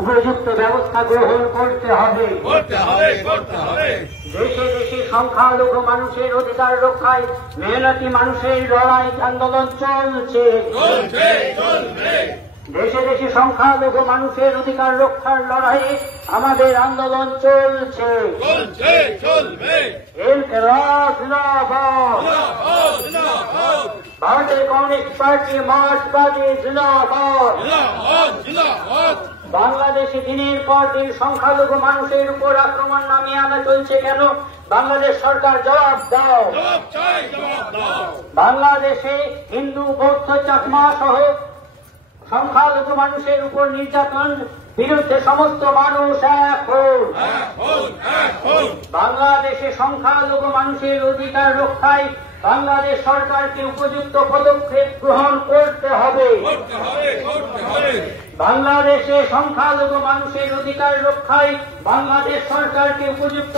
উপযুক্ত ব্যবস্থা গ্রহণ করতে হবে। দেশে দেশে সংখ্যালঘু মানুষের অধিকার রক্ষায় মেহনতি মানুষের লড়াই আন্দোলন চলছে। দেশে দেশে সংখ্যালঘু মানুষের অধিকার রক্ষার লড়াইয়ে আমাদের আন্দোলন চলছে। ভারতের কমিউনিস্ট পার্টি মার্ক্সবাদী জিন্দাবাদ। বাংলাদেশে দিনের পর দিন সংখ্যালঘু মানুষের উপর আক্রমণ নামিয়ে আনা চলছে কেন? বাংলাদেশ সরকার জবাব দাও। বাংলাদেশে হিন্দু বৌদ্ধ চাকমা সহ সংখ্যালঘু মানুষের উপর নির্যাতন বিরুদ্ধে সমস্ত মানুষ এক হন। বাংলাদেশে সংখ্যালঘু মানুষের অধিকার রক্ষায় বাংলাদেশ সরকারকে উপযুক্ত পদক্ষেপ গ্রহণ করতে হবে। বাংলাদেশে সংখ্যালঘু মানুষের অধিকার রক্ষায় বাংলাদেশ সরকারকে উপযুক্ত